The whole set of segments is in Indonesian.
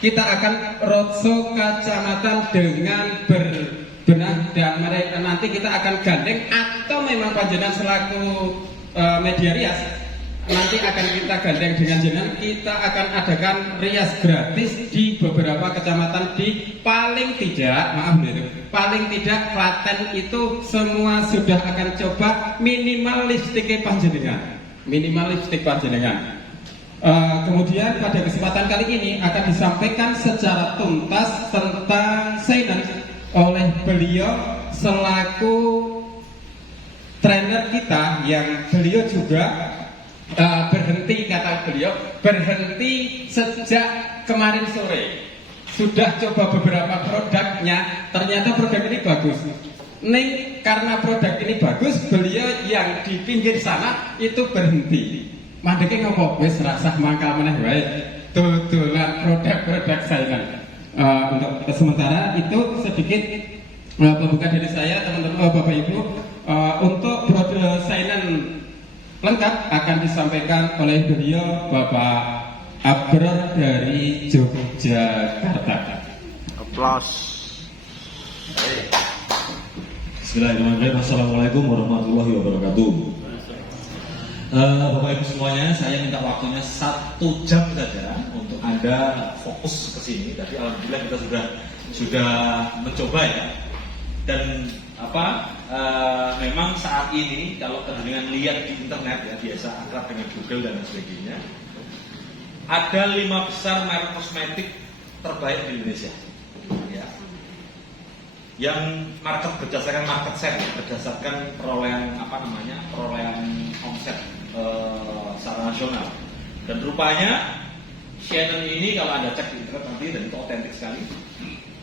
kita akan roadshow kecamatan dengan berbenah, dan nanti kita akan gandeng atau memang panjenengan selaku media rias nanti akan kita gandeng dengan jenengan. Kita akan adakan rias gratis di beberapa kecamatan di paling tidak Klaten itu semua sudah akan coba minimal lipstik panjenengan. Kemudian pada kesempatan kali ini akan disampaikan secara tuntas tentang Seinen oleh beliau selaku trainer kita, yang beliau juga berhenti sejak kemarin sore. Sudah coba beberapa produknya, ternyata produk ini bagus. Karena produk ini bagus, beliau yang di pinggir sana itu berhenti. Mandeke ngopo wis rasah mangkal meneh wae dodolan produk-produk Seinen. Untuk sementara itu sedikit pembuka dari saya, teman-teman Bapak Ibu. Untuk produk Seinen lengkap akan disampaikan oleh beliau Bapak Abror dari Yogyakarta. Aplaus. Bismillahirrahmanirrahim. Assalamualaikum warahmatullahi wabarakatuh. Bapak Ibu semuanya, saya minta waktunya 1 jam saja untuk Anda fokus ke sini. Tapi alhamdulillah kita sudah mencoba ya. Dan memang saat ini kalau dengan lihat di internet ya, biasa akrab dengan Google dan sebagainya, ada 5 besar merek kosmetik terbaik di Indonesia. Ya. Yang market berdasarkan market share, berdasarkan perolehan omset secara nasional. Dan rupanya Seinen ini kalau Anda cek di internet nanti, dan itu otentik sekali,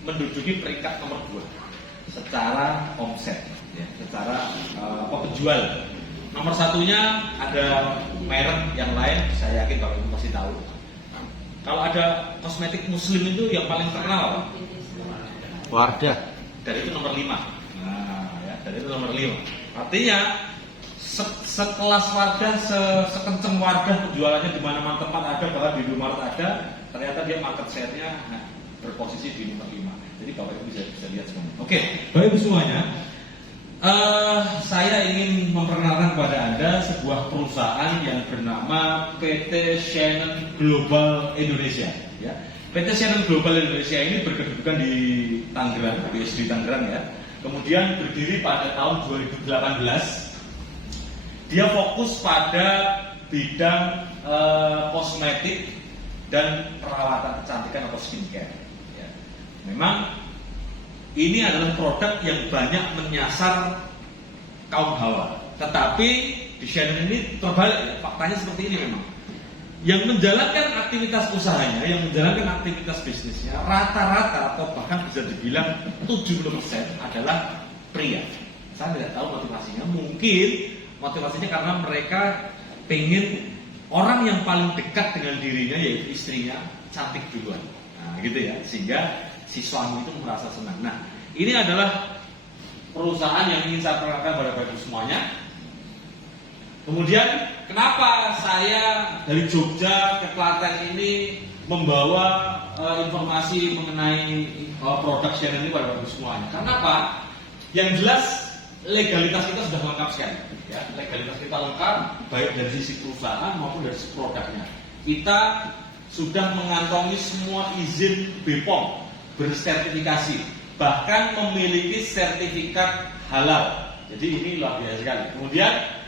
menduduki peringkat nomor 2 secara omset, ya, secara penjual. Nomor 1-nya ada merek yang lain, saya yakin Bapak Ibu pasti tahu. Kalau ada kosmetik muslim itu yang paling terkenal Wardah. dari itu nomor 5. Nah, ya, dari itu nomor 5. Artinya sekelas Wardah, sekenceng Wardah, penjualannya di mana-mana tempat ada, bahkan di Indomaret ada, ternyata dia market share-nya berposisi di nomor 5. Jadi Bapak Ibu bisa lihat semuanya. Oke, Bapak Ibu semuanya, saya ingin memperkenalkan kepada Anda sebuah perusahaan yang bernama PT Seinen Global Indonesia. Ya. PT Seinen Global Indonesia ini berkedudukan di Tangerang, di Tangerang ya. Kemudian berdiri pada tahun 2018. Dia fokus pada bidang kosmetik dan perawatan kecantikan atau skincare. Ya. Memang ini adalah produk yang banyak menyasar kaum hawa. Tetapi di Seinen ini terbalik, faktanya seperti ini memang. Yang menjalankan aktivitas usahanya, yang menjalankan aktivitas bisnisnya, rata-rata atau bahkan bisa dibilang 70% adalah pria. Saya tidak tahu motivasinya. Mungkin motivasinya karena mereka pengen orang yang paling dekat dengan dirinya, yaitu istrinya, cantik duluan. Nah, gitu ya. Sehingga si suami itu merasa senang. Nah, ini adalah perusahaan yang ingin saya perkenalkan pada Bapak Ibu semuanya. Kemudian, kenapa saya dari Jogja ke Klaten ini membawa informasi mengenai produk Seinen ini pada Bapak Ibu semuanya? Karena apa? Yang jelas legalitas kita sudah lengkap sekali. Ya, legalitas kita lengkap, baik dari sisi perusahaan maupun dari sisi produknya. Kita sudah mengantongi semua izin BPOM, bersertifikasi, bahkan memiliki sertifikat halal. Jadi ini luar biasa sekali. Kemudian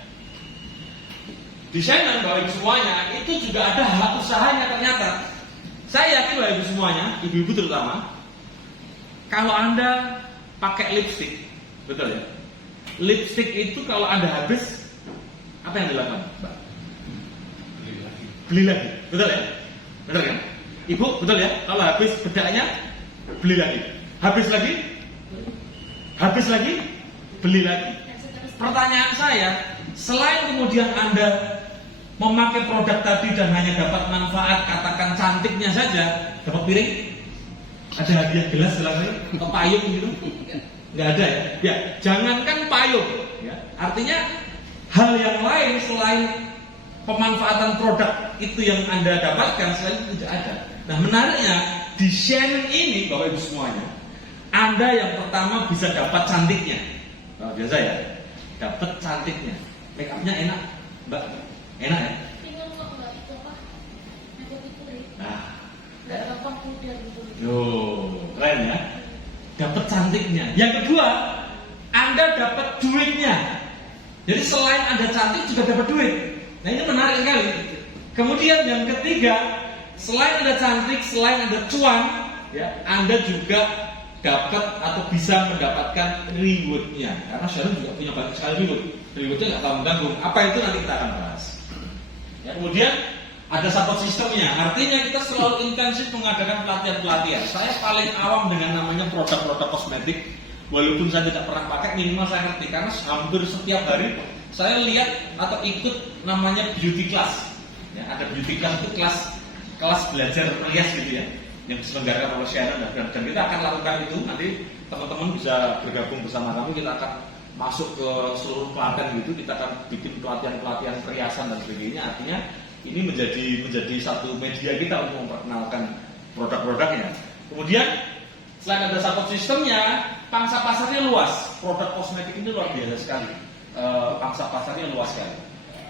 di Seinen Bapak Ibu semuanya itu juga ada hak usahanya ternyata. Saya yakin Bapak Ibu semuanya, ibu-ibu terutama, kalau Anda pakai lipstik, betul ya? Lipstik itu kalau Anda habis, apa yang dilakukan, Mbak? Beli lagi, betul ya? Betul kan? Ibu, betul ya? Kalau habis bedaknya, beli lagi. Habis lagi, beli lagi. Pertanyaan saya, selain kemudian Anda memakai produk tadi dan hanya dapat manfaat, katakan cantiknya saja, dapat piring, ada hadiah gelas atau payung gitu, nggak ada ya? Ya, jangankan payung, ya. Artinya hal yang lain selain pemanfaatan produk itu yang Anda dapatkan selain itu tidak ada. Nah, menariknya di Shannon ini Bapak Ibu semuanya, Anda yang pertama bisa dapat cantiknya. Nah, biasa ya, dapat cantiknya. Make upnya enak, Mbak. Enak ya? Tinggal kok nggak itu apa? Make itu deh. Nah, Nggak gampang pudar gitu. keren ya. Dapat cantiknya. Yang kedua, Anda dapat duitnya. Jadi selain Anda cantik juga dapat duit. Nah ini menarik sekali. Kemudian yang ketiga, selain Anda cantik, selain Anda cuan, ya, Anda juga dapat atau bisa mendapatkan rewardnya. Karena Sharon juga punya banyak sekali reward. Rewardnya nggak tanggung-tanggung. Apa itu nanti kita akan bahas. Ya, kemudian ada support sistemnya. Artinya kita selalu intensif mengadakan pelatihan-pelatihan. Saya paling awam dengan namanya produk-produk kosmetik. Walaupun saya tidak pernah pakai, minimal saya ngerti. Karena hampir setiap hari saya lihat atau ikut namanya beauty class. Ya, ada beauty class itu kelas belajar rias gitu ya, yang diselenggarakan oleh Sharon, dan kita akan lakukan itu. Nanti teman-teman bisa bergabung bersama kami. Kita akan masuk ke seluruh Klaten gitu. Kita akan bikin pelatihan-pelatihan perhiasan dan sebagainya. Artinya ini menjadi satu media kita untuk memperkenalkan produk-produknya. Kemudian selain ada support sistemnya, pangsa pasarnya luas. Produk kosmetik ini luar biasa sekali. Pangsa pasarnya luas sekali.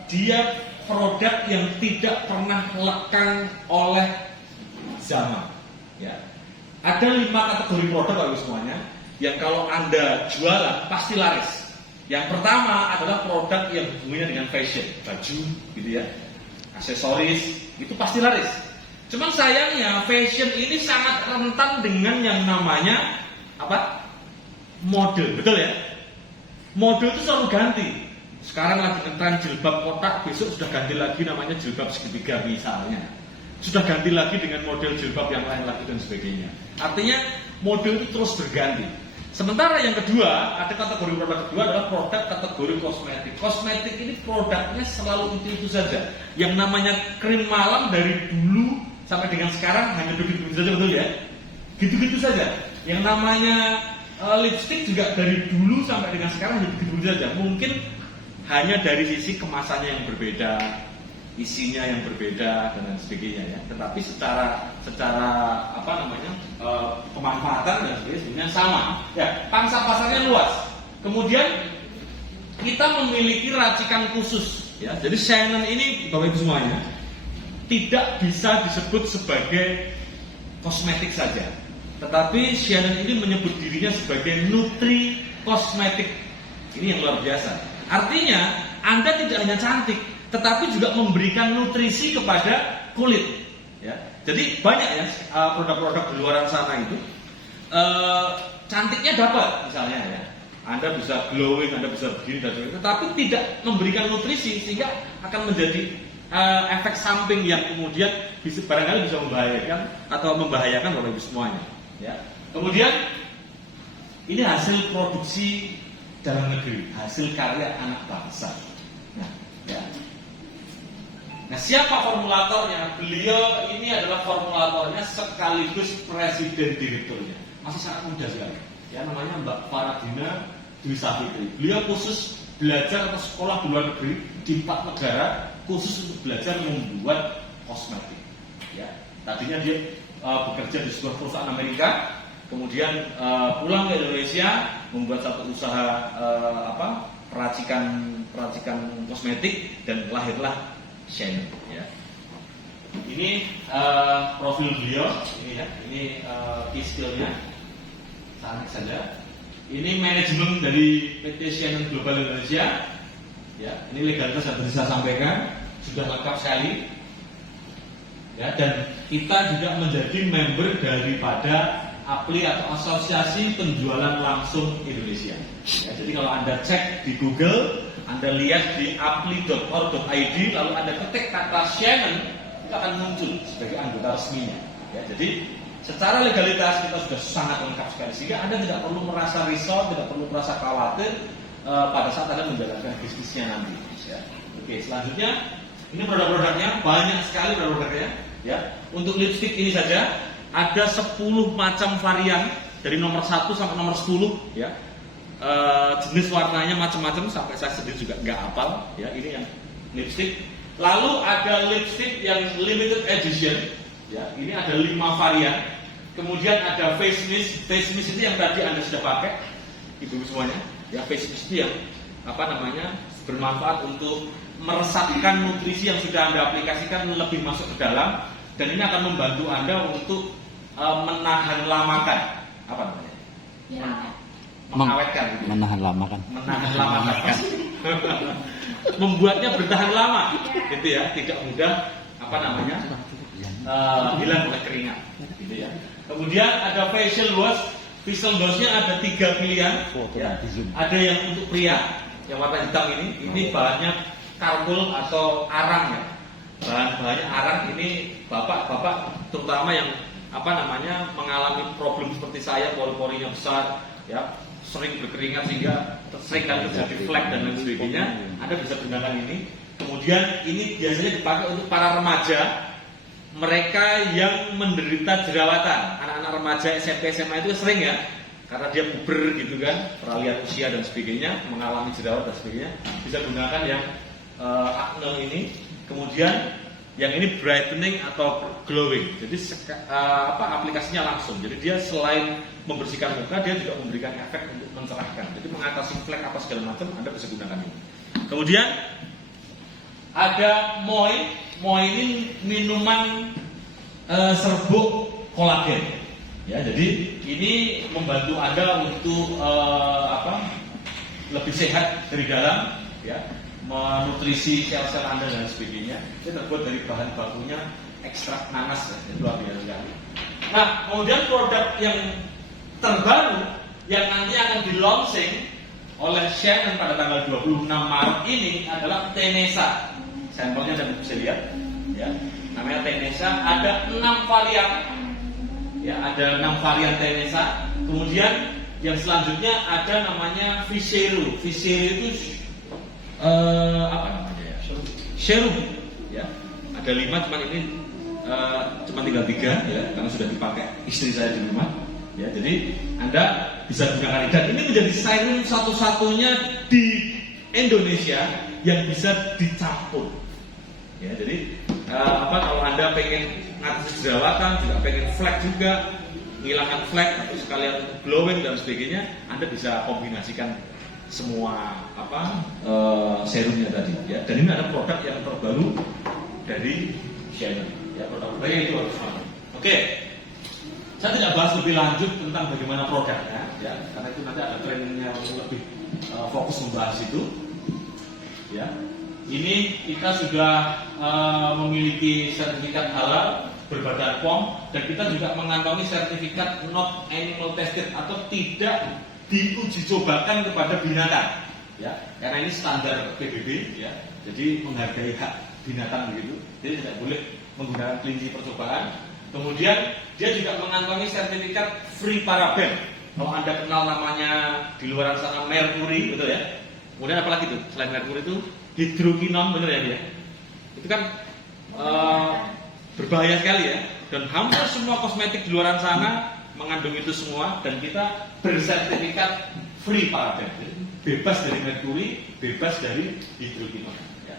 Dia produk yang tidak pernah lekang oleh zaman. Ya. Ada 5 kategori produk Bapak semuanya yang kalau Anda jualan pasti laris. Yang pertama adalah produk yang hubungannya dengan fashion, baju, gitu ya, aksesoris, itu pasti laris. Cuman sayangnya fashion ini sangat rentan dengan yang namanya apa? Mode, betul ya? Mode itu selalu ganti. Sekarang lagi ngetren jilbab kotak, besok sudah ganti lagi namanya jilbab segitiga misalnya. Sudah ganti lagi dengan model jilbab yang lain lagi dan sebagainya. Artinya mode itu terus berganti. Sementara yang kedua, ada kategori produk kedua adalah produk kategori kosmetik. Kosmetik ini produknya selalu itu saja. Yang namanya krim malam dari dulu sampai dengan sekarang hanya begitu saja, betul ya? Gitu-gitu saja. Yang namanya lipstick juga dari dulu sampai dengan sekarang hanya begitu saja. Mungkin hanya dari sisi kemasannya yang berbeda, isinya yang berbeda dan sebagainya ya. Tetapi secara apa namanya pemanfaatan dan sebagainya sama. Ya, pangsa pasarnya luas. Kemudian kita memiliki racikan khusus. Ya, jadi Shannon ini Bapak Ibu semuanya tidak bisa disebut sebagai kosmetik saja. Tetapi Shannon ini menyebut dirinya sebagai nutri kosmetik. Ini yang luar biasa. Artinya Anda tidak hanya cantik, tetapi juga memberikan nutrisi kepada kulit. Ya. Jadi banyak ya produk-produk di luar sana itu cantiknya dapat misalnya ya. Anda bisa glowing, Anda bisa begini dan sebagainya, tetapi tidak memberikan nutrisi sehingga akan menjadi efek samping yang kemudian barangkali bisa membahayakan Bapak Ibu semuanya. Ya. Kemudian ini hasil produksi dalam negeri, hasil karya anak bangsa. Nah, siapa formulatornya? Beliau ini adalah formulatornya sekaligus presiden direkturnya. Masih sangat muda sekali. Ya, namanya Mbak Faradina Dwi Savitri. Beliau khusus belajar atau sekolah di luar negeri di 4 negara khusus untuk belajar membuat kosmetik. Ya, tadinya dia bekerja di sebuah perusahaan Amerika, kemudian pulang ke Indonesia membuat satu usaha peracikan kosmetik dan lahirlah Shannon. Ya. Ini profil beliau, ini ya, ini key skill-nya, sangat saja. Ini manajemen dari PT Shannon Global Indonesia. Ya, ini legalitas yang tadi saya sampaikan sudah lengkap sekali. Ya, dan kita juga menjadi member daripada APLI atau Asosiasi Penjualan Langsung Indonesia. Ya, jadi kalau Anda cek di Google, Anda lihat di apli.org.id, lalu Anda ketik kata Shannon, itu akan muncul sebagai anggota resminya. Ya, jadi secara legalitas kita sudah sangat lengkap sekali, sehingga Anda tidak perlu merasa risau, tidak perlu merasa khawatir pada saat Anda menjalankan bisnisnya nanti. Ya. Oke, selanjutnya ini produk-produknya banyak sekali produk-produknya. Ya, untuk lipstick ini saja ada 10 macam varian dari nomor 1 sampai nomor 10 ya. Jenis warnanya macam-macam sampai saya sendiri juga nggak hafal ya. Ini yang lipstick. Lalu ada lipstick yang limited edition ya. Ini ada 5 varian. Kemudian ada face mist. Face mist itu yang tadi Anda sudah pakai, ibu semuanya. Ya, face mist itu yang bermanfaat untuk meresapkan nutrisi yang sudah Anda aplikasikan lebih masuk ke dalam, dan ini akan membantu Anda untuk menahan lamakan. Apa namanya? Ya. Mengawetkan. Gitu. Menahan lama kan? Menahan lamakan. Membuatnya bertahan lama, gitu ya. Tidak mudah hilang oleh keringat, gitu ya. Kemudian ada facial wash. Facial washnya ada 3 pilihan. Ya. Ada yang untuk pria, yang warna hitam ini bahannya karkul atau arang ya. Bahannya arang ini bapak-bapak terutama yang mengalami problem seperti saya, pori-porinya besar, ya, sering berkeringat sehingga sering kali terjadi flek dan lain sebagainya. Anda bisa gunakan ini. Kemudian ini biasanya dipakai untuk para remaja, mereka yang menderita jerawatan. Anak-anak remaja SMP SMA itu sering ya, karena dia puber gitu kan, peralihan usia dan sebagainya, mengalami jerawat dan sebagainya, bisa gunakan yang acne ini. Kemudian yang ini brightening atau glowing. Jadi aplikasinya langsung. Jadi dia selain membersihkan muka, dia juga memberikan efek untuk mencerahkan. Jadi mengatasi flek apa segala macam, Anda bisa gunakan ini. Kemudian ada Moi. Moi ini minuman serbuk kolagen. Ya, jadi ini membantu Anda untuk lebih sehat dari dalam, ya, menutrisi sel-sel Anda dan sebagainya. Ini terbuat dari bahan bakunya ekstrak nanas, ya, luar biasa sekali. Nah, kemudian produk yang terbaru yang nanti akan di launching oleh Shannon pada tanggal 26 Maret ini adalah Tenesa. Sampelnya Anda bisa lihat, ya. Namanya Tenesa. Ada 6 varian, ya, ada 6 varian Tenesa. Kemudian yang selanjutnya ada namanya Viseru. Viseru itu Serum, ya. Ada 5, cuman ini cuma tinggal 3, ya, karena sudah dipakai istri saya di rumah, ya. Jadi Anda bisa gunakan ini, dan ini menjadi serum satu-satunya di Indonesia yang bisa dicampur, ya. Jadi kalau Anda pengen ngatasi jerawatan, juga pengen flek juga, menghilangkan flek atau sekalian glowing dan sebagainya, Anda bisa kombinasikan semua serumnya tadi, ya. Dan ini ada produk yang terbaru dari Shannon, ya, produk-produknya itu harus sama. Oke, saya tidak bahas lebih lanjut tentang bagaimana produknya, ya, karena itu nanti ada trainingnya lebih fokus membahas itu, ya. Ini kita sudah memiliki sertifikat halal berbadan POM, dan kita juga mengantongi sertifikat not animal tested atau tidak diuji cobakan kepada binatang, ya, karena ini standar PBB, ya. Jadi menghargai hak binatang begitu, jadi tidak boleh menggunakan kelinci percobaan. Kemudian dia juga mengantongi sertifikat free paraben. Kalau Anda kenal namanya di luar sana merkuri, betul ya. Kemudian apalagi itu selain merkuri itu hidrokinon, benar ya dia. Itu kan berbahaya sekali ya. Dan hampir semua kosmetik di luar sana mengandung itu semua, dan kita bersertifikat free paraben, bebas dari merkuri, bebas dari hidrokinon. Ya.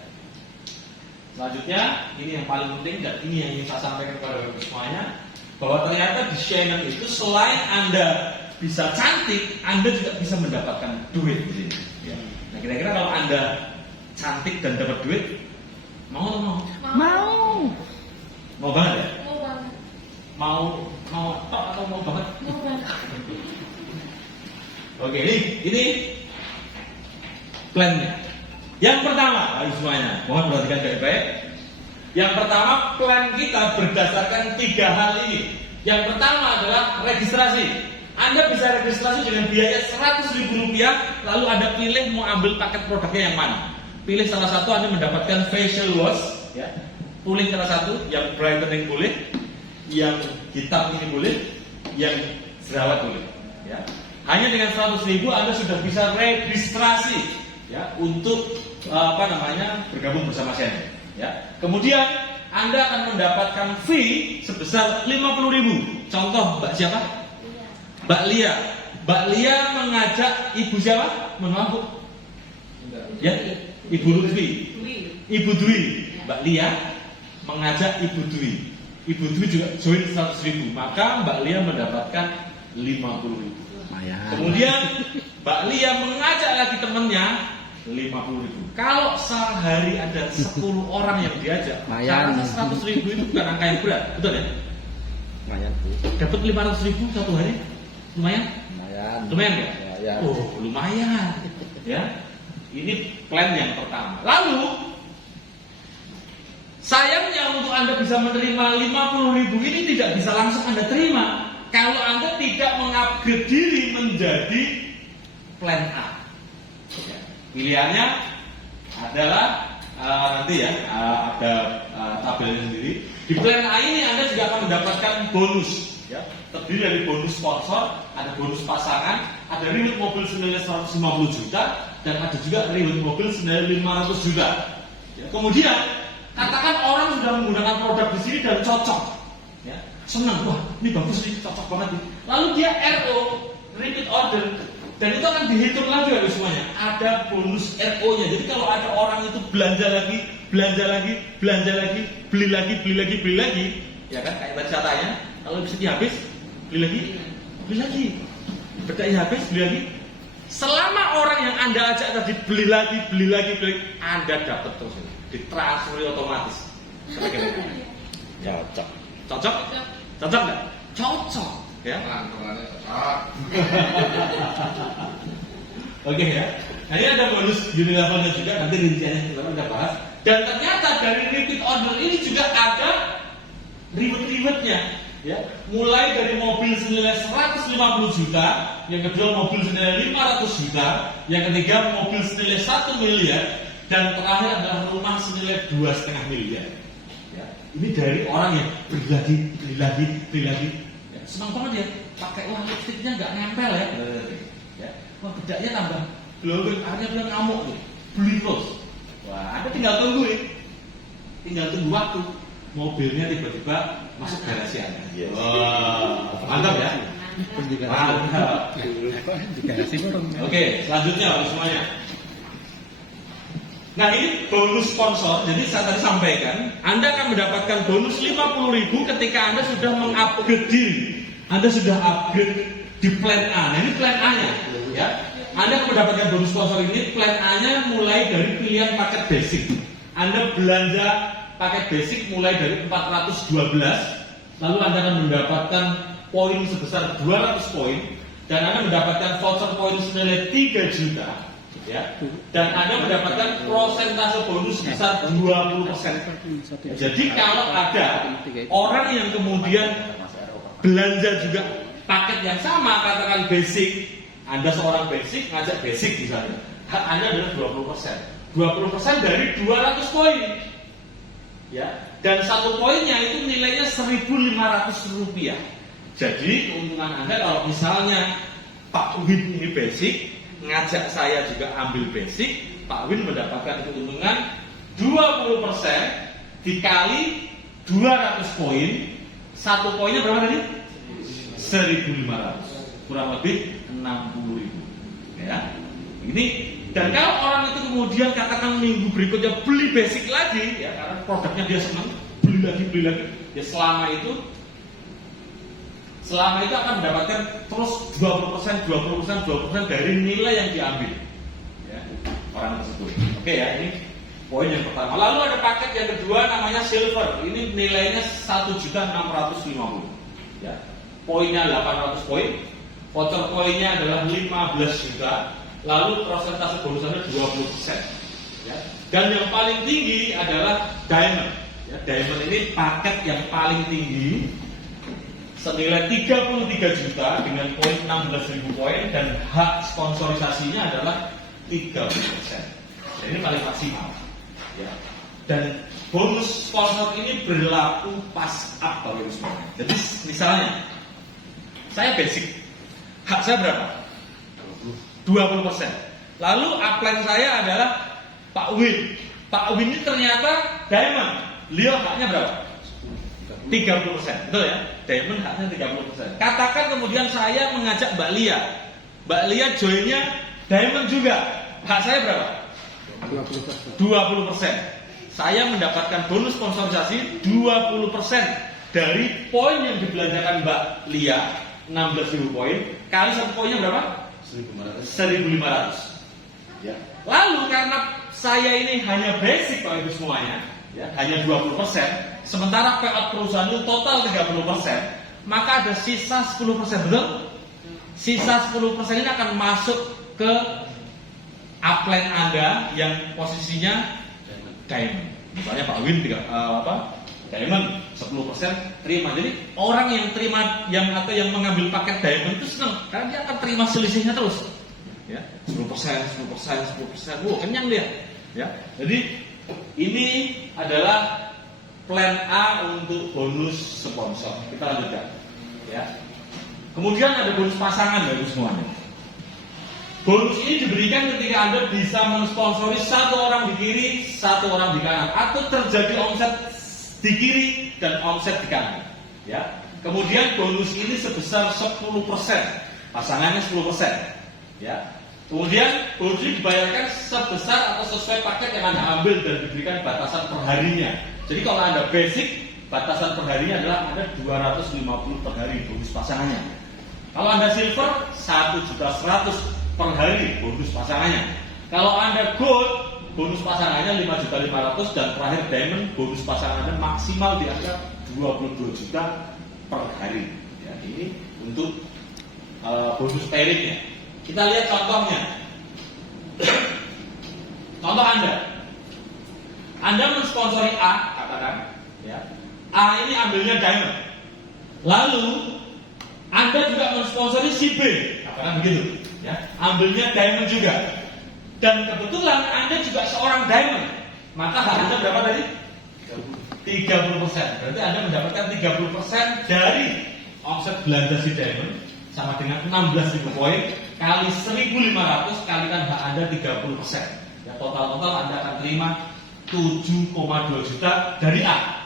Selanjutnya, ini yang paling penting dan ini yang ingin saya sampaikan kepada Bapak semuanya, bahwa ternyata di Shannon itu selain Anda bisa cantik, Anda juga bisa mendapatkan duit di sini. Ya. Nah, kira-kira kalau Anda cantik dan dapat duit, mau atau mau? Mau. Mau banget ya? Mau banget. Mau tok atau mau banget? Mau banget. Oke, ini plannya. Yang pertama, ayo semuanya, mohon perhatikan baik-baik. Yang pertama, plan kita berdasarkan 3 hal ini. Yang pertama adalah registrasi. Anda bisa registrasi dengan biaya Rp100.000, lalu Anda pilih mau ambil paket produknya yang mana. Pilih salah satu, Anda mendapatkan facial wash, ya. Pilih salah satu, yang brightening boleh, yang hitam ini boleh, yang jerawat boleh, ya. Hanya dengan Rp100.000 Anda sudah bisa registrasi, ya, untuk bergabung bersama saya, ya. Kemudian Anda akan mendapatkan fee sebesar Rp50.000. Contoh Mbak siapa? Mbak Lia. Mbak Lia mengajak Ibu siapa? Mohon maaf, Bu. Ya, Ibu Lutfi. Ibu Dwi. Mbak Lia mengajak Ibu Dwi. Ibu Dwi juga join 100.000, maka Mbak Lia mendapatkan 50.000. Kemudian Mbak Lia mengajak lagi temennya 50.000. Kalau sehari ada 10 orang yang diajak, karena 100.000 itu bukan angka yang berat, betul ya? Lumayan, Bu. Dapat 500.000 satu hari, lumayan? Lumayan ya? Ya. Oh, lumayan. Ya, ini plan yang pertama. Lalu sayangnya untuk Anda bisa menerima 50.000 ini tidak bisa langsung Anda terima kalau Anda tidak mengupgrade diri menjadi plan A. Ya. Pilihannya adalah nanti ya ada tabelnya sendiri. Di plan A ini Anda juga akan mendapatkan bonus. Ya, terdiri dari bonus sponsor, ada bonus pasangan, ada reward mobil senilai 150 juta, dan ada juga reward mobil senilai 500 juta. Ya, kemudian katakan orang sudah menggunakan produk di sini dan cocok, ya, senang, wah ini bagus nih, cocok banget nih. Lalu dia RO, repeat order, dan itu akan dihitung lagi harus semuanya. Ada bonus RO-nya. Jadi kalau ada orang itu belanja lagi, beli lagi, ya kan kayak tadi saya tanya, kalau bisa habis, beli lagi, bedanya habis, beli lagi. Selama orang yang Anda ajak tadi beli lagi, Anda dapat terus ini. Ditransferi otomatis. Cocok nggak? Cocok, ya. Oke ya. Nah ini ada bonus unilevelnya juga, nanti rinciannya kita bahas. Dan ternyata dari repeat order ini juga ada reward-rewardnya, ya. Mulai dari mobil senilai 150 juta, yang kedua mobil senilai 500 juta, yang ketiga mobil senilai 1 miliar. Dan terakhir adalah rumah senilai 2,5 miliar. Ya, ini dari orang yang beli lagi. Ya, senang banget ya. Pakai uang lipstiknya nggak nempel ya. Ya, wah bedaknya tambah glowing. Akhirnya bilang ngamuk nih. Beli terus. Wah, Anda tinggal tunggu ya. Tinggal tunggu waktu. Mobilnya tiba-tiba masuk garasi Anda. Yes. Wah, mantap ya. Mantap. Oke, selanjutnya semuanya. Nah ini bonus sponsor. Jadi saya tadi sampaikan, Anda akan mendapatkan bonus 50.000 ketika Anda sudah mengupgrade diri. Anda sudah upgrade di plan A. Nah ini plan A-nya, ya. Anda akan mendapatkan bonus sponsor ini. Plan A-nya mulai dari pilihan paket basic. Anda belanja paket basic mulai dari 412, lalu Anda akan mendapatkan poin sebesar 200 poin, dan Anda mendapatkan voucher poin senilai 3 juta. Ya, dan Anda mendapatkan prosentase bonus sebesar 20%. Jadi kalau ada orang yang kemudian belanja juga paket yang sama, katakan basic, Anda seorang basic ngajak basic misalnya, hak Anda adalah 20%. 20% dari 200 poin. Ya, dan satu poinnya itu nilainya Rp1.500. Jadi keuntungan Anda kalau misalnya Pak Win ini basic, ngajak saya juga ambil basic, Pak Win mendapatkan keuntungan 20% dikali 200 poin. Satu poinnya berapa tadi? 1.500, kurang lebih 60.000. Ya, ini. Dan kalau orang itu kemudian katakan minggu berikutnya beli basic lagi, ya karena produknya dia senang, beli lagi, ya selama itu akan mendapatkan terus 20% dari nilai yang diambil, ya, orang tersebut. Oke ya, ini poin yang pertama. Lalu ada paket yang kedua namanya silver. Ini nilainya 1.650.000. Ya, poinnya 800 poin, voucher poinnya adalah 15 juta. Lalu persentase bonusannya 20%. Ya. Dan yang paling tinggi adalah diamond. Ya, diamond ini paket yang paling tinggi, senilai 33 juta dengan poin 16.000 poin, dan hak sponsorisasinya adalah 30%. Jadi ini paling maksimal. Ya. Dan bonus sponsor ini berlaku pas up Bapak Ibu semuanya. Jadi misalnya saya basic, hak saya berapa? 20%. Lalu upline saya adalah Pak Win. Pak Win ini ternyata diamond. Beliau haknya berapa? 30%, betul ya? Diamond haknya 30%. Katakan kemudian saya mengajak Mbak Lia. Mbak Lia joinnya diamond juga. Hak saya berapa? 20%. Saya mendapatkan bonus sponsorisasi 20% dari poin yang dibelanjakan Mbak Lia 16.000 poin kali satu poinnya berapa? 1.500. Ya. Lalu karena saya ini hanya basic Pak Ibu semuanya, ya, hanya 20%, sementara payout perusahaan itu total 30%, maka ada sisa 10%, betul? Sisa 10% ini akan masuk ke upline Anda yang posisinya diamond. Misalnya Pak Win diamond 10% terima. Jadi orang yang terima atau yang mengambil paket diamond itu senang karena dia akan terima selisihnya terus. Ya, 10%, kenyang dia. Ya. Jadi ini adalah plan A untuk bonus sponsor. Kita lanjutkan. Ya. Kemudian ada bonus pasangan dari semuanya. Bonus ini diberikan ketika Anda bisa mensponsori satu orang di kiri, satu orang di kanan, atau terjadi omset di kiri dan omset di kanan. Ya. Kemudian bonus ini sebesar 10%, pasangannya 10%. Ya. Kemudian bonus ini dibayarkan sebesar atau sesuai paket yang Anda ambil dan diberikan batasan perharinya. Jadi kalau Anda basic, batasan perharinya adalah ada 250 per hari bonus pasangannya. Kalau Anda silver, 1.100.000 per hari bonus pasangannya. Kalau Anda gold, bonus pasangannya 5.500.000 dan terakhir diamond, bonus pasangannya maksimal di angka 22 juta per hari. Ya, ini untuk bonus pairingnya. Kita lihat contohnya. Contoh Anda mensponsori A, katakan, ya. A ini ambilnya diamond. Lalu Anda juga mensponsori si B, katakan begitu, ya. Ambilnya diamond juga. Dan kebetulan Anda juga seorang diamond. Maka hak Anda berapa tadi? 30%. Berarti Anda mendapatkan 30% dari omset belanja si diamond sama dengan 16.000 poin kali 1.500 kalikan hak Anda 30%. Ya, total Anda akan terima 7,2 juta dari A.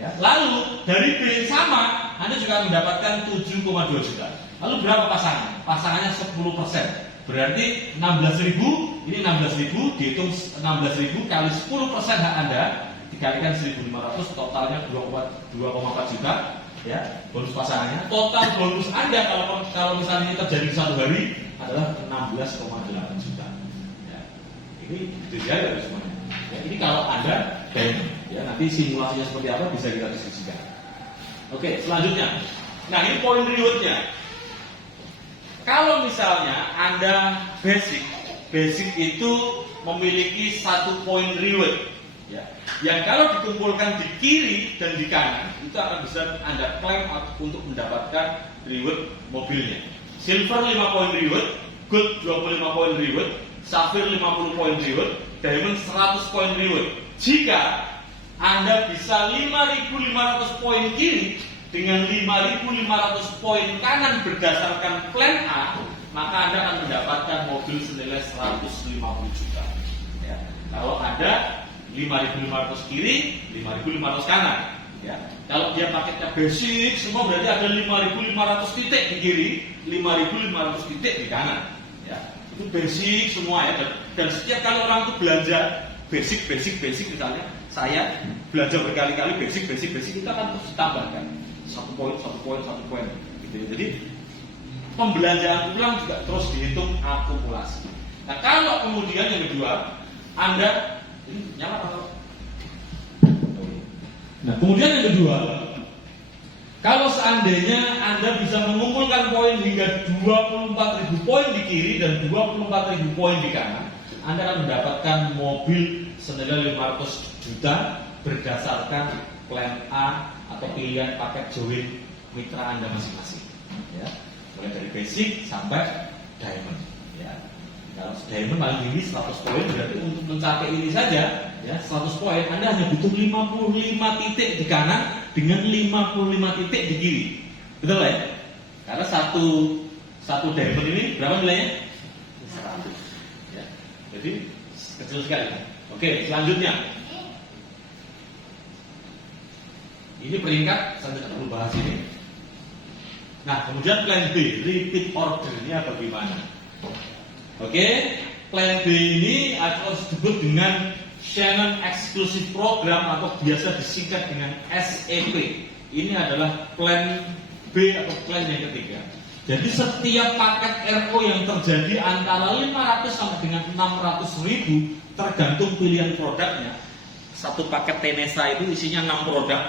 Ya, lalu dari B sama Anda juga mendapatkan 7,2 juta. Lalu berapa pasangan? Pasangannya 10%. Berarti 16.000, ini 16.000 dihitung 16.000 kali 10% hak Anda dikalikan 1.500, totalnya 2,4 juta. Ya, bonus pasangannya. Total bonus Anda kalau misalnya ini terjadi di satu hari adalah 16,8 juta. Ya, ini dijaga semuanya. Ya, ini kalau Anda diamond. Ya, nanti simulasinya seperti apa bisa kita diskusikan. Oke, selanjutnya. Nah, ini poin rewardnya. Kalau misalnya Anda basic itu memiliki 1 poin reward. Ya, yang kalau dikumpulkan di kiri dan di kanan itu akan bisa Anda klaim untuk mendapatkan reward mobilnya. Silver 5 poin reward, gold 25 poin reward, sapphire 50 poin reward, diamond 100 poin reward. Jika Anda bisa 5.500 poin kiri dengan 5.500 poin kanan berdasarkan plan A, maka Anda akan mendapatkan mobil senilai 150 juta. Ya. Kalau Anda 5.500 kiri, 5.500 kanan. Ya. Kalau dia paketnya basic, semua berarti ada 5.500 titik di kiri, 5.500 titik di kanan. Ya. Itu basic semua ya. Dan setiap kali orang itu belanja basic misalnya, saya belanja berkali-kali basic itu akan terus ditambahkan 1 poin. Gitu. Jadi pembelanjaan ulang juga terus dihitung akumulasi. Nah, kalau kemudian yang kedua, Anda ini nyala kalau. Nah, kemudian yang kedua, kalau seandainya Anda bisa mengumpulkan poin hingga 24.000 poin di kiri dan 24.000 poin di kanan, Anda akan mendapatkan mobil senilai 500 juta berdasarkan plan A atau pilihan paket join mitra Anda masing-masing. Ya, mulai dari basic sampai diamond. Ya. Kalau diamond paling tinggi 100 poin, berarti untuk mencapai ini saja, ya 100 poin, Anda hanya butuh 55 titik di kanan dengan 55 titik di kiri. Betul ya? Karena satu diamond ini berapa nilainya? 100. Ya. Jadi kecil sekali. Oke, selanjutnya. Ini peringkat, saya tidak perlu bahas ini. Nah, kemudian plan B, repeat ordernya bagaimana? Oke, plan B ini atau disebut dengan Shannon Exclusive Program atau biasa disingkat dengan SEP. Ini adalah plan B atau plan yang ketiga. Jadi setiap paket RO yang terjadi antara 500 sampai dengan 600 ribu tergantung pilihan produknya. Satu paket Tenesa itu isinya 6 produk,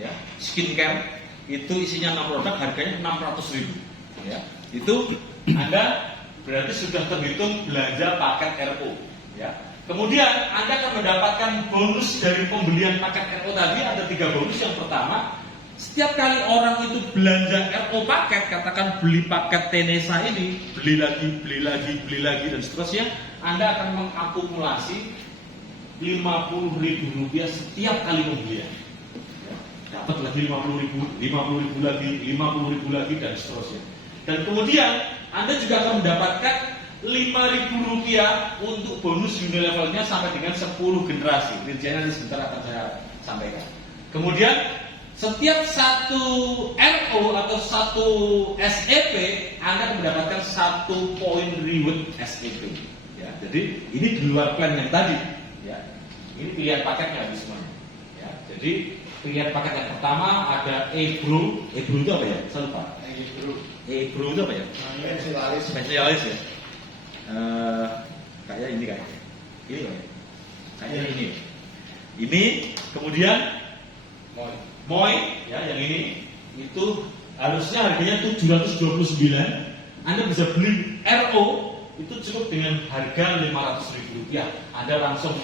ya. Skincare itu isinya 6 produk, harganya 600 ribu, ya. Itu Anda berarti sudah terhitung belanja paket RO, ya. Kemudian Anda akan mendapatkan bonus dari pembelian paket RO tadi. Ada 3 bonus. Yang pertama, setiap kali orang itu belanja RO paket, katakan beli paket Tenesa ini, beli lagi dan seterusnya, Anda akan mengakumulasi Rp50.000 setiap kali pembelian. Dapat lagi 50.000 lagi, 50.000 lagi dan seterusnya. Dan kemudian Anda juga akan mendapatkan Rp5.000 untuk bonus Unilevelnya sampai dengan 10 generasi. Rinciannya nanti sebentar akan saya sampaikan. Kemudian setiap satu RO atau satu SEP Anda akan mendapatkan 1 poin reward SEP. Ya, jadi ini di luar plan yang tadi. Ya, ini pilihan paketnya habis semuanya. Ya, jadi pilihan paket yang pertama ada Ebro. Ebro itu apa ya? Saya lupa. Ebro itu apa ya? Spesialis ya. Kayak ini kayaknya. Ini kayaknya. Kayaknya ini. Ini kemudian Moi ya, yang ini itu harusnya harganya 729. Anda bisa beli RO itu cukup dengan harga Rp500.000. Anda langsung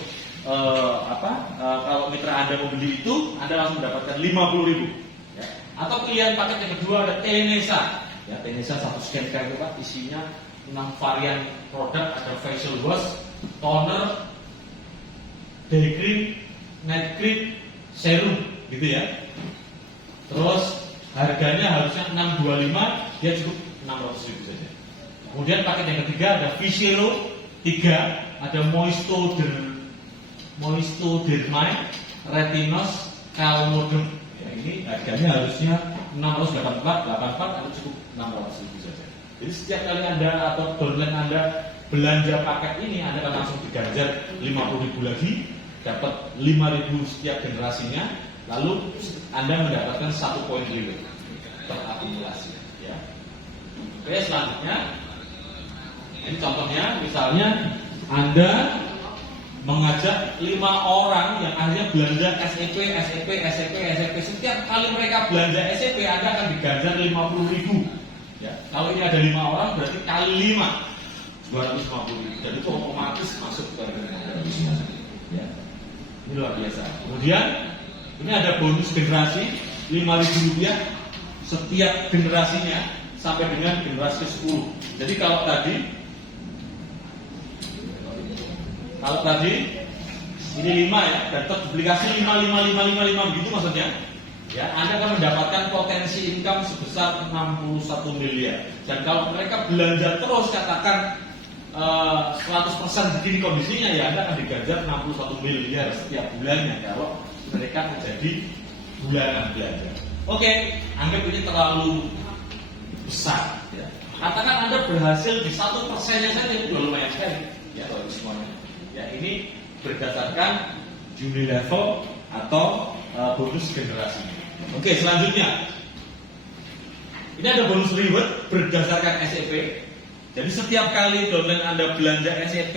kalau mitra Anda membeli itu, Anda langsung mendapatkan Rp50.000. Ya. Atau pilihan paket yang kedua ada Tenesa. Ya, Tenesa satu skincare itu Pak, isinya 6 varian produk, ada facial wash, toner, day cream, night cream, serum, gitu ya. Terus harganya harusnya 625, dia cukup 600.000 saja. Kemudian paket yang ketiga ada Visero 3, ada Moistodermine, Retinos, Calmodem. Ya, ini harganya harusnya 684, ada cukup 600.000 saja. Jadi setiap kali Anda atau downline Anda belanja paket ini, Anda akan langsung diganjar Rp50.000 lagi, dapat Rp5.000 setiap generasinya, lalu Anda mendapatkan 1 poin reward terakumulasi. Ya. Oke, selanjutnya, ini contohnya, misalnya Anda mengajak 5 orang yang akhirnya belanja SEP. Setiap kali mereka belanja SEP, Anda akan diganjar Rp50.000. Ya, kalau ini ada 5 orang berarti kali 5 250.000. Dan itu otomatis masuk ke ya. Ini luar biasa. Kemudian ini ada bonus generasi Rp5.000 setiap generasinya sampai dengan generasi ke-10. Jadi kalau tadi ini 5 ya, dan duplikasi 5 begitu maksudnya. Ya, Anda akan mendapatkan potensi income sebesar 61 miliar. Dan kalau mereka belanja terus, katakan 100% begini kondisinya, ya Anda akan diganjar 61 miliar setiap bulannya kalau mereka menjadi bulanan belanja. Oke, anggap ini terlalu besar. Ya. Katakan Anda berhasil di 1%-nya saja, itu lumayan sekali. Ya, kalau semuanya. Ya, ini berdasarkan Unilevel atau bonus generasi. Oke, selanjutnya ini ada bonus reward berdasarkan SEP. Jadi setiap kali downline Anda belanja SEP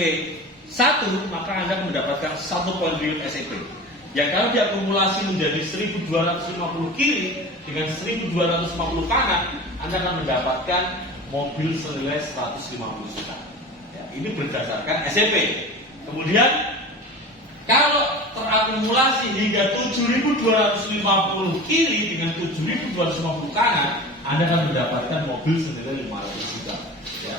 1, maka Anda mendapatkan 1 poin reward SEP. Yang kalau diakumulasi menjadi 1.250 kiri dengan 1.250 kanan, Anda akan mendapatkan mobil senilai 150 juta. Ya, ini berdasarkan SEP. Kemudian kalau terakumulasi hingga 7.250 kiri dengan 7.250 kanan, Anda akan mendapatkan mobil senilai 500 juta. Ya.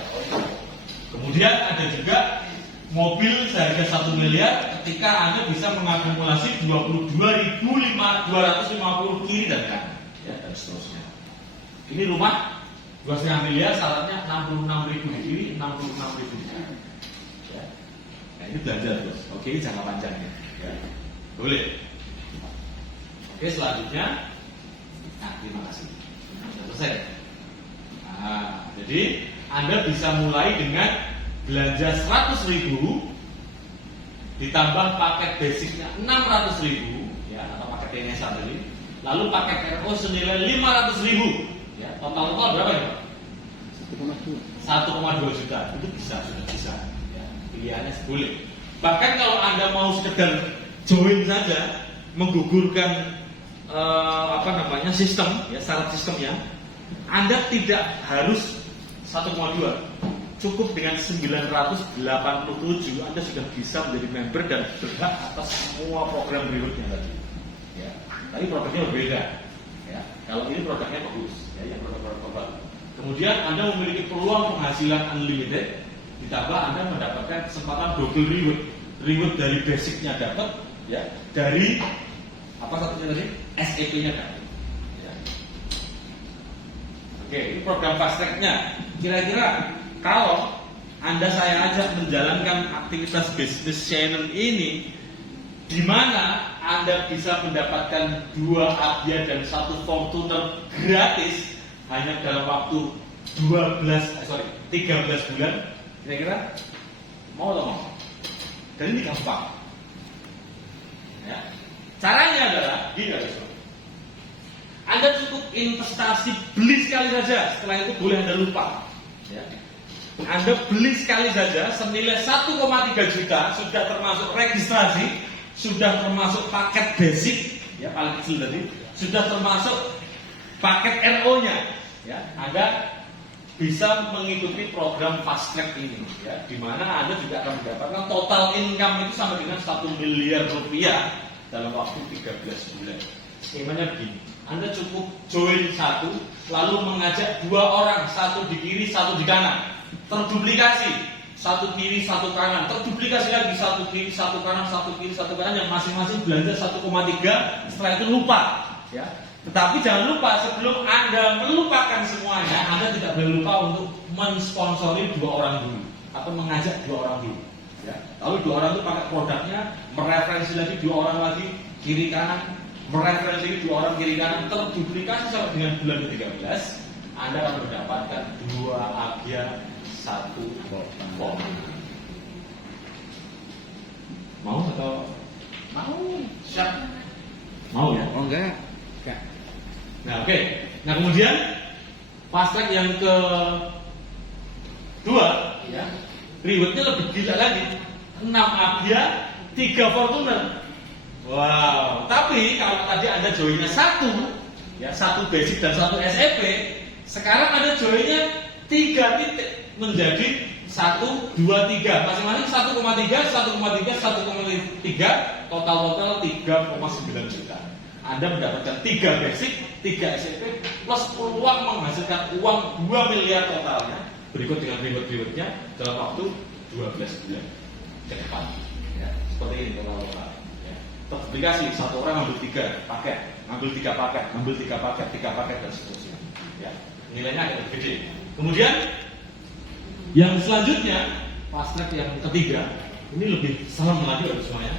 Kemudian ada juga mobil seharga 1 miliar ketika Anda bisa mengakumulasi 22.250 kiri dan kanan, ya, dan seterusnya. Ini rumah 2,5 miliar, syaratnya 66.000 di kiri, 66.000 di kanan. Ya. Nah, ini belanja terus. Oke, ini jangka panjangnya. Ya. Boleh. Oke, selanjutnya. Nah, terima kasih. Sudah selesai. Nah, jadi Anda bisa mulai dengan belanja 100.000 ditambah paket basicnya 600.000, ya, atau paket Tenesa tadi. lalu paket RO senilai 500.000, ya, total berapa ya? 1,2 juta. Itu bisa, sudah bisa. Ya, pilihannya boleh. Bahkan kalau Anda mau sekedar join saja, menggugurkan sistem, ya, syarat sistemnya, Anda tidak harus 1,2. Cukup dengan 987 Anda sudah bisa menjadi member dan berhak atas semua program rewardnya tadi. Ya. Tapi produknya berbeda. Ya. Kalau ini produknya bagus, ya, yang produk-produk global. Kemudian Anda memiliki peluang penghasilan unlimited, ditambah Anda mendapatkan kesempatan double reward. Reward dari basicnya dapat, ya, dari apa satunya tadi? SEP-nya dapat. Ya. Oke, ini program fast track-nya. Kira-kira kalau Anda saya ajak menjalankan aktivitas bisnis channel ini, di mana Anda bisa mendapatkan 2 Avia dan 1 Fortuner gratis hanya dalam waktu 13 bulan, kira-kira mau atau mau? Dan ini gampang. Ya. Caranya adalah gini, Anda cukup investasi beli sekali saja, setelah itu boleh Anda lupa. Ya. Anda beli sekali saja senilai 1,3 juta, sudah termasuk registrasi, sudah termasuk paket basic, ya, paling kecil tadi, sudah termasuk paket RO-nya, ya. Anda bisa mengikuti program fast track ini, ya, di mana Anda juga akan mendapatkan total income itu sama dengan 1 miliar rupiah dalam waktu 13 bulan. Skemanya begini, Anda cukup join satu, lalu mengajak 2 orang, satu di kiri, satu di kanan. Terduplikasi, satu kiri, satu kanan, terduplikasi lagi, satu kiri, satu kanan, satu kiri, satu kanan, yang masing-masing belanja 1,3, setelah itu lupa, ya. Tetapi jangan lupa, sebelum Anda melupakan semuanya, Anda tidak boleh lupa untuk mensponsori 2 orang dulu, atau mengajak 2 orang dulu, ya. Lalu 2 orang itu pakai produknya, mereferensi lagi 2 orang lagi kiri kanan, mereferensi lagi 2 orang kiri kanan, terduplikasi sampai dengan bulan ke-13, Anda akan mendapatkan 2 Avia 1 Fortuner. Mau atau mau? Siap? Mau ya? Oh enggak. Nah, oke. Nah, kemudian fast track yang kedua, ya, rewardnya lebih gila lagi. 6 Avia, 3 Fortuner. Wow. Tapi kalau tadi Anda joinnya 1, ya, 1 basic dan 1 SEP, sekarang Anda joinnya 3 titik menjadi 1, 2, 3, masing-masing 1,3, 1,3, 1,3, total 3,9 juta. Anda mendapatkan 3 basic, 3 SEP, plus peluang menghasilkan uang 2 miliar totalnya, berikut dengan reward-rewardnya dalam waktu 12 bulan ke depan. Ya, seperti ini total. Ya. Terduplikasi, 1 orang ngambil 3 paket, ngambil 3 paket, ngambil 3 paket, 3 paket, dan seterusnya. Ya, nilainya agak lebih gede. Kemudian yang selanjutnya, fast track yang ketiga, ini lebih serem lagi bagi semuanya.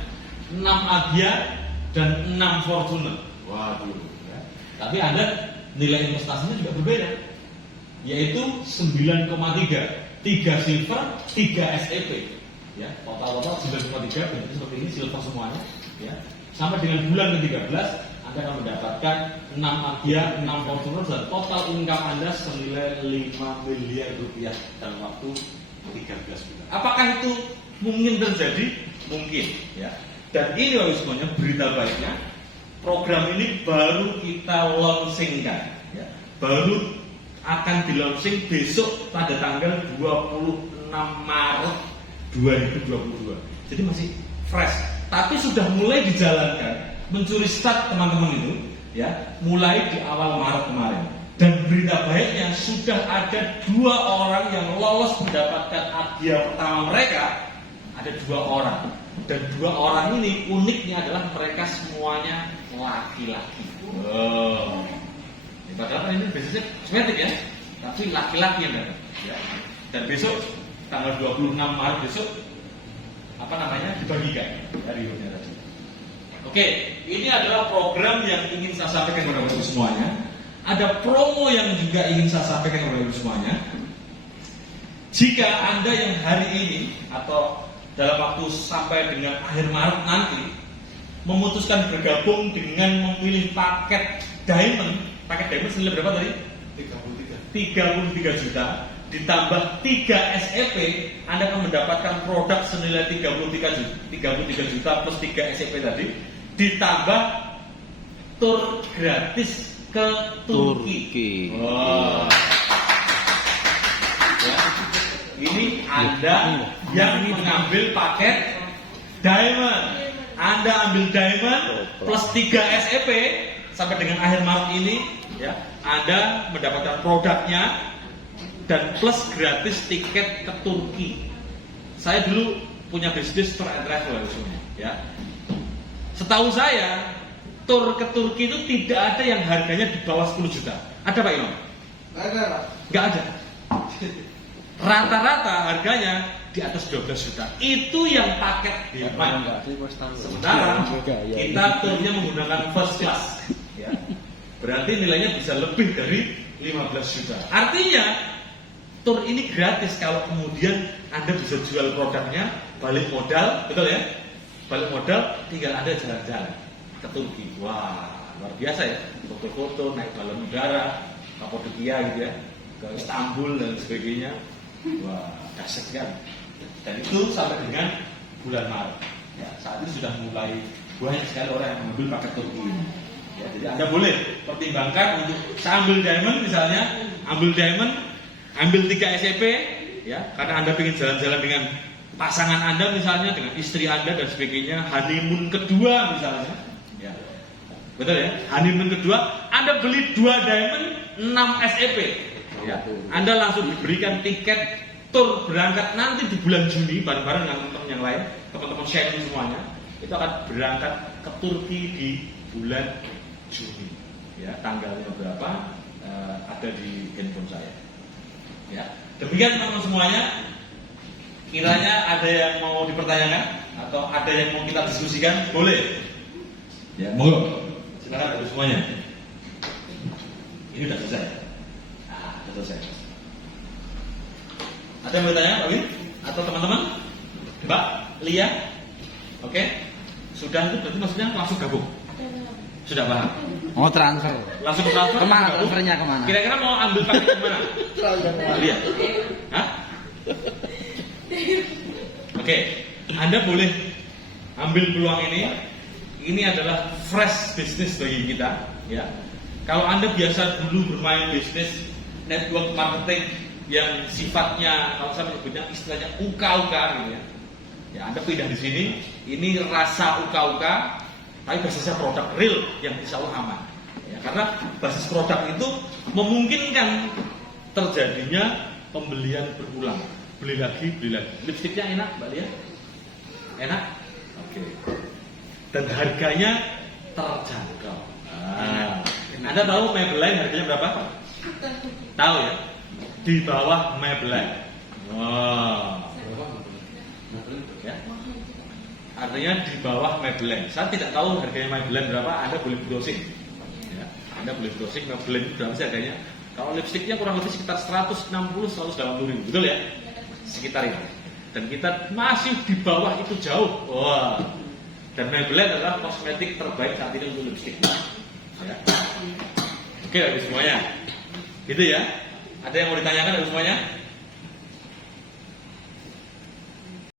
6 Avia dan 6 Fortuner. Waduh, ya. Tapi Anda nilai investasinya juga berbeda, yaitu 9,3, 3 silver, 3 SEP. Ya, total 9,3, berarti seperti ini silver semuanya. Ya. Sampai dengan bulan ke-13, Anda akan mendapatkan 6 Avia, 6 Fortuner, dan total income Anda senilai 5 miliar rupiah dalam waktu 13 bulan. Apakah itu mungkin terjadi? Mungkin, ya. Dan ini semuanya berita baiknya, program ini baru kita launchingkan, ya. Baru akan di-launching besok pada tanggal 26 Maret 2022. Jadi masih fresh, tapi sudah mulai dijalankan, mencuri start teman-teman itu, ya, mulai di awal Maret kemarin. Dan berita baiknya sudah ada 2 orang yang lolos mendapatkan Avia pertama mereka. Ada 2 orang, dan 2 orang ini uniknya adalah mereka semuanya laki-laki. Oh, padahal ini biasanya kosmetik, ya, tapi laki-laki yang dapat. Ya. Dan besok tanggal 26 Maret besok dibagikan dari dunia tadi. Oke, ini adalah program yang ingin saya sampaikan kepada Bapak semuanya. Ada promo yang juga ingin saya sampaikan kepada Bapak semuanya. Jika Anda yang hari ini atau dalam waktu sampai dengan akhir Maret nanti memutuskan bergabung dengan memilih paket diamond senilai berapa tadi? 33 juta ditambah 3 SEP, Anda akan mendapatkan produk senilai 33 juta plus 3 SEP tadi, ditambah tur gratis ke Turki. Wow. Ya. Ini Anda yang mengambil paket diamond. Anda ambil diamond plus 3 SEP sampai dengan akhir Maret ini, ya, Anda mendapatkan produknya dan plus gratis tiket ke Turki. Saya dulu punya bisnis tour and travel ya. Setahu saya, tur ke Turki itu tidak ada yang harganya di bawah 10 juta. Ada Pak Imam? Nggak ada. Rata-rata harganya di atas 12 juta. Itu yang paket hemat. Sementara kita turnya menggunakan first class, ya. Berarti nilainya bisa lebih dari 15 juta. Artinya tur ini gratis kalau kemudian Anda bisa jual produknya, balik modal, betul ya? Balik modal, tinggal Anda jalan-jalan ke Turki. Wah, luar biasa ya. Foto-foto, naik balon udara, Kapadokia gitu ya, ke Istanbul dan sebagainya. Wah, dahsyat sekali. Dan itu sampai dengan bulan Maret. Ya, saat ini sudah mulai banyak sekali orang yang mengambil paket Turki ini. Ya, jadi Anda boleh pertimbangkan untuk saya ambil diamond misalnya, ambil 3 SEP, ya, karena Anda ingin jalan-jalan dengan pasangan Anda misalnya, dengan istri Anda dan sebagainya, honeymoon kedua misalnya, ya, betul ya, honeymoon kedua, Anda beli 2 diamond, 6 SEP, ya, Anda langsung diberikan tiket tur berangkat nanti di bulan Juni bareng-bareng dengan teman-teman yang lain, teman-teman sharing semuanya, itu akan berangkat ke Turki di bulan Juni, ya, tanggalnya berapa ada di handphone saya. Ya, demikian teman-teman semuanya. Kiranya ada yang mau dipertanyakan atau ada yang mau kita diskusikan, boleh. Ya, monggo. Silakan dari semuanya. Ini sudah selesai. Nah, sudah selesai. Ada yang mau bertanya, Pak Win? Atau teman-teman? Mbak, Lia? Oke. Sudah itu berarti maksudnya langsung gabung? Sudah paham? Mau transfer. Langsung transfer? Kemana transfernya kemana? Kira-kira mau ambil paket kemana? Lihat. Hah? Oke. Anda boleh ambil peluang ini. Ini adalah fresh business bagi kita. Ya. Kalau Anda biasa dulu bermain bisnis network marketing yang sifatnya, kalau saya menyebutnya istilahnya uka-uka, gitu ya. Ya, Anda pindah di sini. Ini rasa uka-uka. Tapi basisnya produk real yang insya Allah aman. Ya, karena basis produk itu memungkinkan terjadinya pembelian berulang, beli lagi. Lipstiknya enak, Mbak Lia? Enak? Oke. Dan harganya terjangkau. Anda tahu Maybelline harganya berapa? Tahu ya? Di bawah Maybelline. Wow. Ya? Artinya di bawah Maybelline. Saya tidak tahu harganya Maybelline berapa. Anda boleh browsing. Ya, Anda boleh browsing Maybelline berapa sih harganya. Kalau lipstiknya kurang lebih sekitar 160-180 ribu, betul ya? Sekitar itu. Dan kita masih di bawah itu jauh. Wah. Dan Maybelline adalah kosmetik terbaik saat ini untuk lipstik. Ya. Oke, dari semuanya. Gitu ya. Ada yang mau ditanyakan dari semuanya?